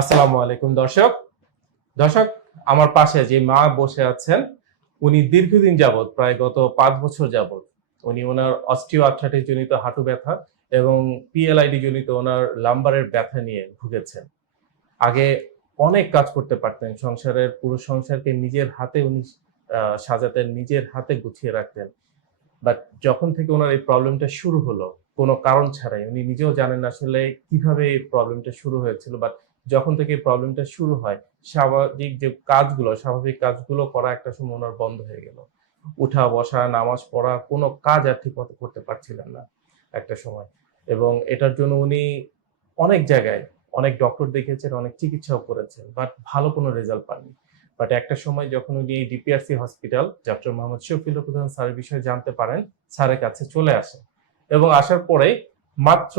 আসসালামু আলাইকুম, দর্শক। দর্শক, আমার পাশে যে মা বসে আছেন, উনি দীর্ঘদিন যাবত প্রায় গত পাঁচ বছর যাবত উনি ওনার অস্টিও আর্থ্রাইটিস জনিত হাঁটু ব্যথা এবং পিএলআইডি জনিত ওনার লাম্বারের ব্যথা নিয়ে ভুগেছেন। আগে অনেক কাজ করতে পারতেন, সংসারের, পুরো সংসারকে নিজের হাতে উনি সাজাতেন, নিজের হাতে গুছিয়ে রাখতেন। বাট যখন থেকে ওনার এই প্রবলেমটা শুরু হলো, কোনো কারণ ছাড়াই, উনি নিজেও জানেন আসলে কীভাবে এই প্রবলেমটা শুরু হয়েছিল, বাট যখন থেকে প্রবলেমটা শুরু হয়, স্বাভাবিক যে কাজগুলো, স্বাভাবিক কাজগুলো করা একটা সময় ওনার বন্ধ হয়ে গেল। উঠা, বসা, নামাজ পড়া কোনো কাজ আর ঠিক মতো করতে পারছিলেন না একটা সময়। এবং এটার জন্য উনি অনেক জায়গায় অনেক ডক্টর দেখিয়েছেন, অনেক চিকিৎসাও করেছেন বাট ভালো কোনো রেজাল্ট পাননি। বাট একটা সময় যখন উনি DPRC hospital doctor Mohammad Shafil Pradhan স্যারের বিষয়ে জানতে পারেন, স্যারের কাছে চলে আসেন। এবং আসার পরে মাত্র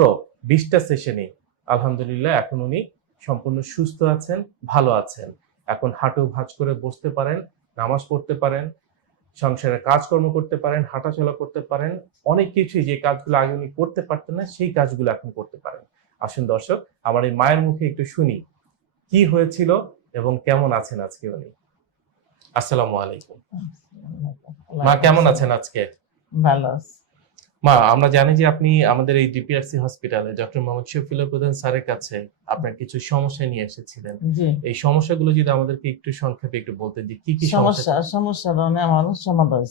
বিশটা সেশনে আলহামদুলিল্লাহ, এখন উনি সম্পূর্ণ সুস্থ আছেন, ভালো আছেন। এখন হাঁটু ভাঁজ করে বসতে পারেন, নামাজ পড়তে পারেন, সংসারে কাজকর্ম করতে পারেন, হাঁটাচলা করতে পারেন, অনেক কিছুই যে কাজগুলো আগে উনি করতে পারতেন না, সেই কাজগুলো এখন করতে পারেন। আসুন দর্শক, আমার এই মায়ের মুখে একটু শুনি, কি হয়েছিল এবং কেমন আছেন আজকে উনি? আসসালামু আলাইকুম। মা কেমন আছেন আজকে? ভালো আছি। মা আমরা জানি যে আপনি আমাদের এই ডিপিআরসি হসপিটালে ডক্টর মোহাম্মদ শফিউল প্রধান স্যারের কাছে আপনার কিছু সমস্যা নিয়ে এসেছিলেন। এই সমস্যাগুলো যদি আমাদেরকে একটু সংক্ষেপে একটু বলতেন যে কি কি সমস্যা সমস্যা মানে আমার সমাধান।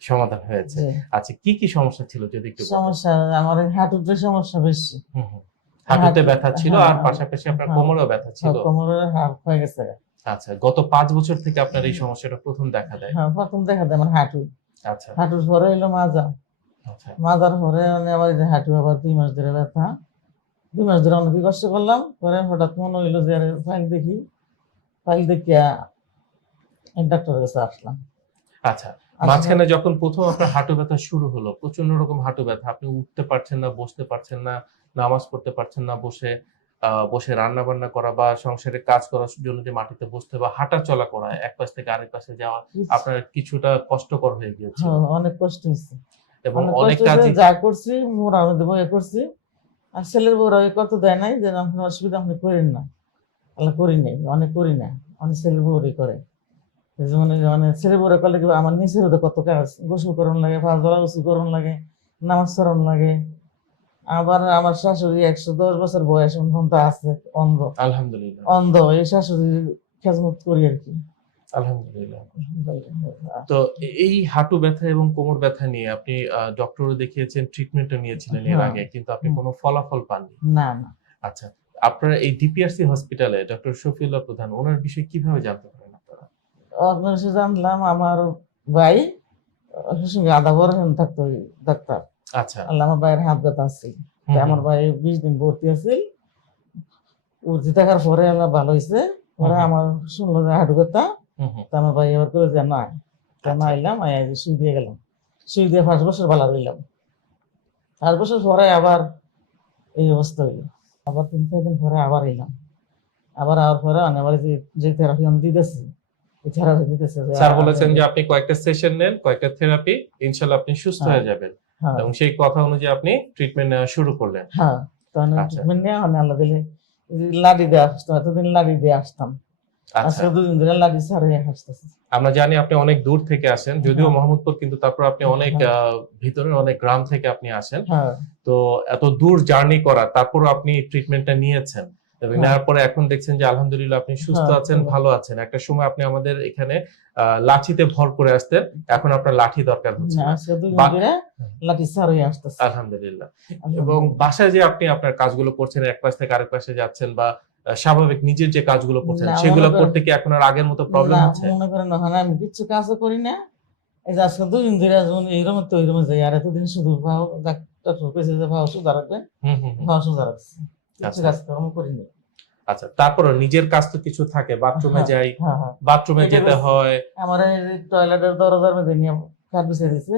সমাধান হয়েছে। আচ্ছা কি কি সমস্যা ছিল যদি একটু সমস্যা আমার হাঁটুতে সমস্যা বেশি। হাঁটুতে হাঁটু- ব্যথা ছিল আর হ্যাঁ, পাশাপাশি আপনার হ্যাঁ। কোমরেও ব্যথা ছিল। কোমরে হাড় হয়ে গেছে। আচ্ছা গত পাঁচ বছর থেকে আপনার এই সমস্যাটা প্রথম দেখা দেয়। হ্যাঁ প্রথম দেখা দেয় আমার হাঁটু। আচ্ছা। হাঁটুর পরে হইল মাজা। আচ্ছা। মাজার পরে মানে এই যে হাঁটু আবার দুই মাস ধরে ব্যথা। দুই মাস ধরে অনেক কষ্ট করলাম পরে হঠাৎ মনে হইল যে আরে ফাইল দেখি। ফাইল দেখিয়া ডাক্তারের কাছে আসলাম। আচ্ছা মাঝখানে যখন প্রথম আপনার হাঁটু ব্যথা শুরু হলো প্রচণ্ড রকম হাঁটু ব্যথা আপনি উঠতে পারছেন না বসতে পারছেন না নামাজ পড়তে পারছেন না বসে বসে রান্না বান্না করা বা সংসারে কাজ করার জন্য যে মাটিতে বসতে বা হাঁটা চলা করা এক পাশ থেকে আরেক পাশে যাওয়া আপনার কিছুটা কষ্টকর হয়ে গিয়েছিল হ্যাঁ, অনেক কষ্ট হয়েছে। এবং অনেক কাজই যা করছি মোরা মধ্যে বয়ে করছি। আর ছেলের বউরা ওই কত দেয় নাই যে আপনার অসুবিধা আপনি করেন না। আল্লাহ করি নাই অনেক করি না অনেক ছেলের বউরই করে। মানে মানে ছেলে বউরা করলে কি আমার নিচের মধ্যে কত কাজ? গোসল করন লাগে পাঁচ ধরা গোসল করন লাগে নামাজ চরণ লাগে। আবার আমার শাশুড়ি একশো দশ বছর বয়স এখন তো আছে অন্ধ। আলহামদুলিল্লাহ। অন্ধ এই শাশুড়ির খেজমত করি আর কি। আলহামদুলিল্লাহ। তো এই হাঁটু ব্যথা এবং কোমর ব্যথা নিয়ে আপনি ডক্টরও দেখিয়েছেন ট্রিটমেন্টও নিয়েছিলেন এর হ্যাঁ। আগে কিন্তু আপনি কোনো ফলাফল পাননি। না না। আচ্ছা আপনারা এই ডিপিআরসি হসপিটালে ডক্টর শফিউল্লাহ প্রধান ওনার বিষয়ে কীভাবে জানতে পারেন আপনারা? জানলাম আমার ভাই সঙ্গে আধা বড় থাকতো ডাক্তার। আচ্ছা। আল্লাহ আমার ভাইয়ের হাত ব্যথা আছে। আমার ভাই বিশ দিন ভর্তি আছে। ভর্তি থাকার পরে আল্লাহ ভালো হয়েছে পরে আমার শুনলো হাঁটু ব্যথা। তা আমার ভাই এবার করে যে না। আচ্ছা। আইলাম আই আই সুই দিয়ে গেলাম। সুই দিয়ে পাঁচ বছর ভালো রইলাম পাঁচ বছর পরে আবার এই অবস্থা হইল। আবার তিন চার দিন পরে আবার এলাম আবার পরে যে যে থেরাপি আমি দিতেছি থেরাপি দিতেছে স্যার বলেছেন যে আপনি কয়েকটা সেশন নেন কয়েকটা থেরাপি ইনশাল্লাহ আপনি সুস্থ হ্যাঁ। হয়ে যাবেন। হ্যাঁ। এবং সেই কথা অনুযায়ী আপনি ট্রিটমেন্ট নেওয়া শুরু করলেন। হ্যাঁ। তখন আচ্ছা। ট্রিটমেন্ট নেওয়া হয় আল্লাহ দিলে লাডি দিয়ে আসতাম এতদিন লাডি দিয়ে আসতাম। আচ্ছা। আমরা জানি আপনি অনেক দূর থেকে আসেন যদিও হ্যাঁ। মোহাম্মদপুর কিন্তু তারপর আপনি অনেক হ্যাঁ। আহ, ভিতরের অনেক গ্রাম থেকে আপনি আসেন। হ্যাঁ। তো এত দূর জার্নি করা তারপর আপনি ট্রিটমেন্টটা নিয়েছেন। এবং হ্যাঁ। নেওয়ার পরে এখন দেখছেন যে আলহামদুলিল্লাহ আপনি সুস্থ হ্যাঁ, আছেন হ্যাঁ। ভালো আছেন। একটা সময় আপনি আমাদের এখানে লাঠিতে ভর করে আসতেন এখন আপনার লাঠি দরকার হচ্ছে। আসতেছে আলহামদুলিল্লাহ। এবং বাসায় যে আপনি আপনার কাজগুলো করছেন এক পাশ থেকে আরেক পাশে যাচ্ছেন বা স্বাভাবিক নিজের যে কাজগুলো করছেন সেগুলো করতে কি এখন আর আগের মতো প্রবলেম হচ্ছে? মনে করেন ওখানে আমি কিচ্ছু কাজও করি না। এই যে আজকে দুদিন ধরে যখন এইরকম তো ওইরকম যাই আর এতদিন শুধু ভাও ডাক্তার কইছে যে ভাও হুম হুম। ভাও সোজা রাখছে কিছু আচ্ছা। কাজ করিনি আচ্ছা তারপরে নিজের কাজ তো কিছু থাকে বাথরুমে হ্যাঁ, যাই হ্যাঁ হ্যাঁ। বাথরুমে যেতে হয়। আমার এই টয়লেটের দরজার মধ্যে নিয়ে খাট বিছিয়ে দিছে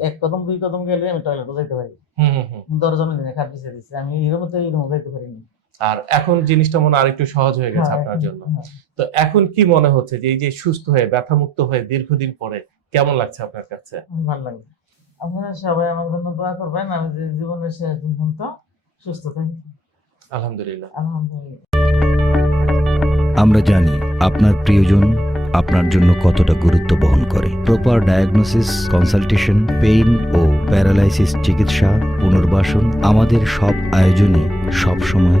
এক কদম দুই কদম গেলে আমি টয়লেটে যাইতে পারি। হুম হুম হুম। দরজার মধ্যে খাট বিছিয়ে দিছে। আমি এরকম তো এরকম যাইতে পারিনি। আর এখন জিনিসটা মনে হয় আরেকটু সহজ হয়ে গেছে হ্যাঁ, আপনার জন্য। হ্যাঁ। তো এখন কি মনে হচ্ছে যে এই যে সুস্থ হয়ে ব্যথা মুক্ত হয়ে দীর্ঘদিন পরে কেমন লাগছে আপনার কাছে? ভালো লাগে আপনারা সবাই আমার জন্য দোয়া করবেন আমি যে জীবনের শেষ দিন পর্যন্ত সুস্থ থাকি। আলহামদুলিল্লাহ। আলহামদুলিল্লাহ। আমরা জানি আপনার প্রিয়জন আপনার জন্য কতটা গুরুত্ব বহন করে। প্রপার ডায়াগনোসিস কনসালটেশন পেইন ও প্যারালাইসিস চিকিৎসা পুনর্বাসন আমাদের সব আয়োজনে সব সময়